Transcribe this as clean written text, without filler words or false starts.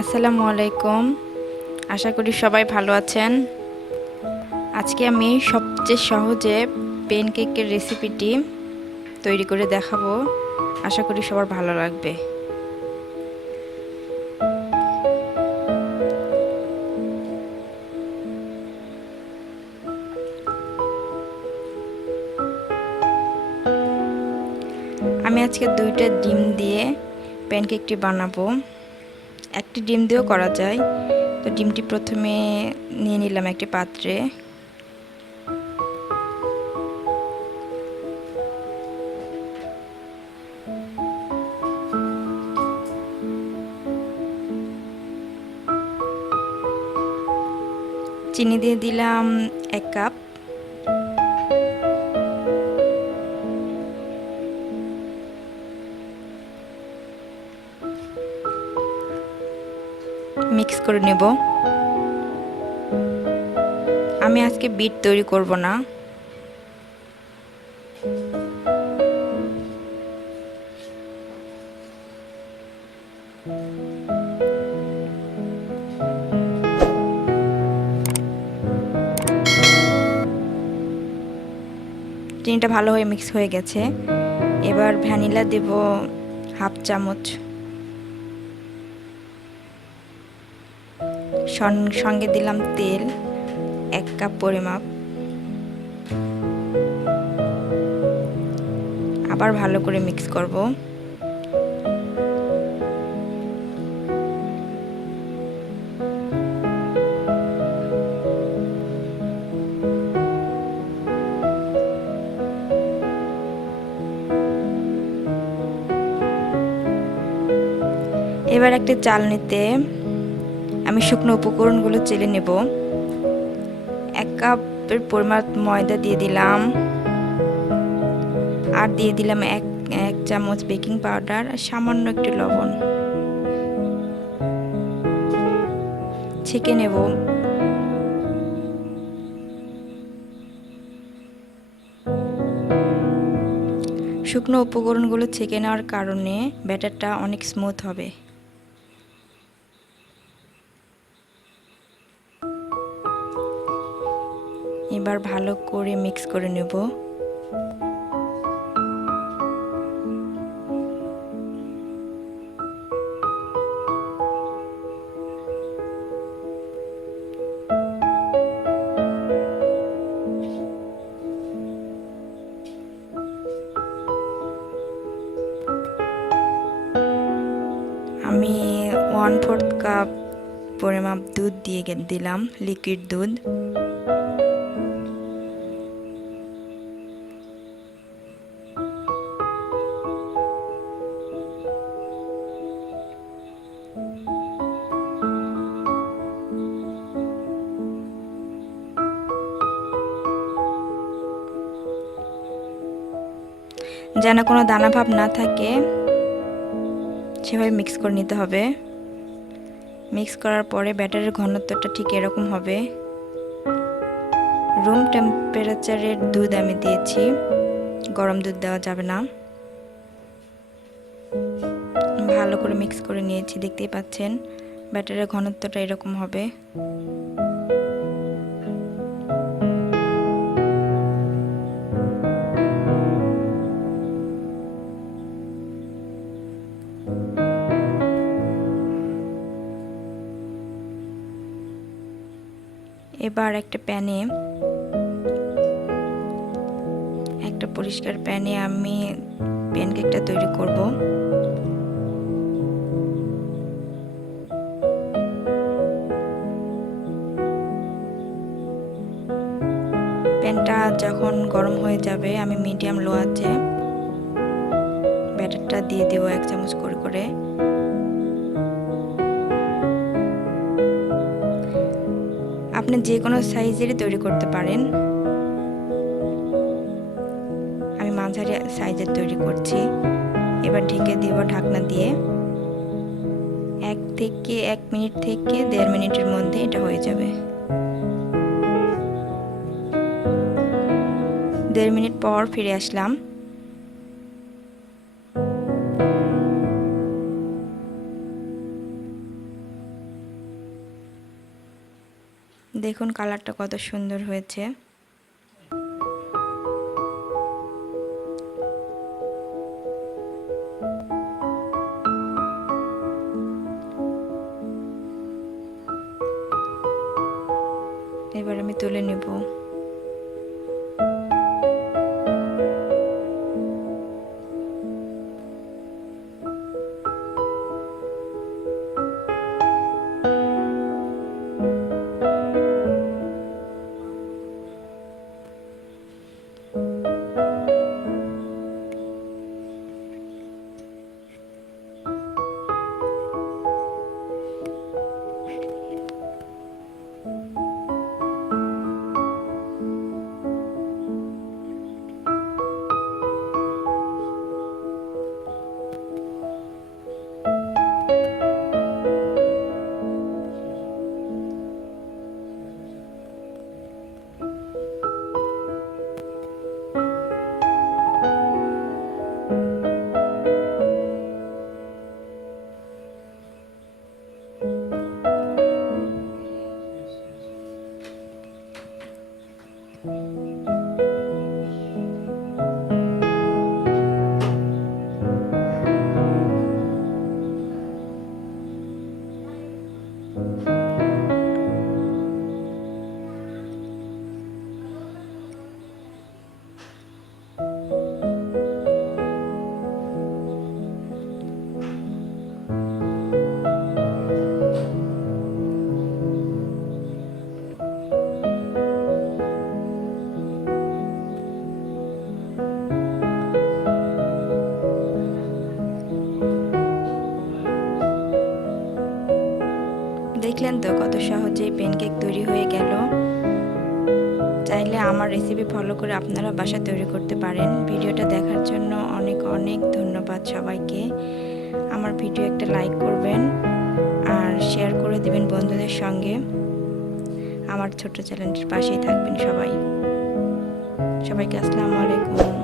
আসসালামু আলাইকুম। আশা করি সবাই ভালো আছেন। আজকে আমি সবচেয়ে সহজে প্যানকেকের রেসিপিটি তৈরি করে দেখাবো। আশা করি সবার ভালো লাগবে। আমি আজকে 2টা ডিম দিয়ে প্যানকেকটি বানাবো। একটি ডিম দিয়েও করা যায়। তো ডিমটি প্রথমে নিয়ে নিলাম একটি পাত্রে। চিনি দিয়ে দিলাম 1 কাপ। মিক্স করে নেব। আমি আজকে বিট তৈরি করব না। চিনিটা ভালো হয়ে মিক্স হয়ে গেছে। এবার ভ্যানিলা দেব হাফ চামচ। সঙ্গে দিলাম তেল 1 কাপ পরিমাপ। আবার ভালো করে মিক্স করব। এবার একটা চালনিতে আমি শুকনো উপকরণগুলো চেলে নেব। 1 কাপের পরিমাণ ময়দা দিয়ে দিলাম, আর দিয়ে দিলাম এক চামচ বেকিং পাউডার আর সামান্য একটু লবণ। ছেঁকে নেব। শুকনো উপকরণগুলো ছেঁকে নেওয়ার কারণে ব্যাটারটা অনেক স্মুথ হবে। এবার ভালো করে মিক্স করে নেব। আমি 1/4 কাপ পরিমাপ দুধ দিয়ে দিলাম, লিকুইড দুধ। যেন কোনো দানা ভাব না থাকে সেভাবে মিক্স করে নিতে হবে। মিক্স করার পরে ব্যাটারের ঘনত্বটা ঠিক এরকম হবে। রুম টেম্পারেচারের দুধ আমি দিয়েছি, গরম দুধ দেওয়া যাবে না। ভালো করে মিক্স করে নিয়েছি, দেখতেই পাচ্ছেন ব্যাটারের ঘনত্বটা এরকম হবে। এবার একটা পরিষ্কার প্যানে আমি প্যানকেকটা তৈরি করব। প্যানটা যখন গরম হয়ে যাবে আমি মিডিয়াম লো আঁচে ব্যাটারটা দিয়ে দেব 1 চামচ করে করে। আপনি যে কোনো সাইজেরই তৈরি করতে পারেন। আমি মাঝারি সাইজের তৈরি করছি। এবার ঢেকে দিব ঢাকনা দিয়ে। 1 মিনিট থেকে 1.5 মিনিটের মধ্যে এটা হয়ে যাবে। 1.5 মিনিট পর ফিরে আসলাম। দেখুন কালারটা কত সুন্দর হয়েছে। এবার আমি তুলে নেব। দেখলেন তো কত সহজেই প্যানকেক তৈরি হয়ে গেল। চাইলে আমার রেসিপি ফলো করে আপনারা বাসায় তৈরি করতে পারেন। ভিডিওটা দেখার জন্য অনেক অনেক ধন্যবাদ সবাইকে। আমার ভিডিও একটা লাইক করবেন আর শেয়ার করে দিবেন বন্ধুদের সঙ্গে। আমার ছোট চ্যানেলটির পাশেই থাকবেন সবাই। সবাইকে আসসালামু আলাইকুম।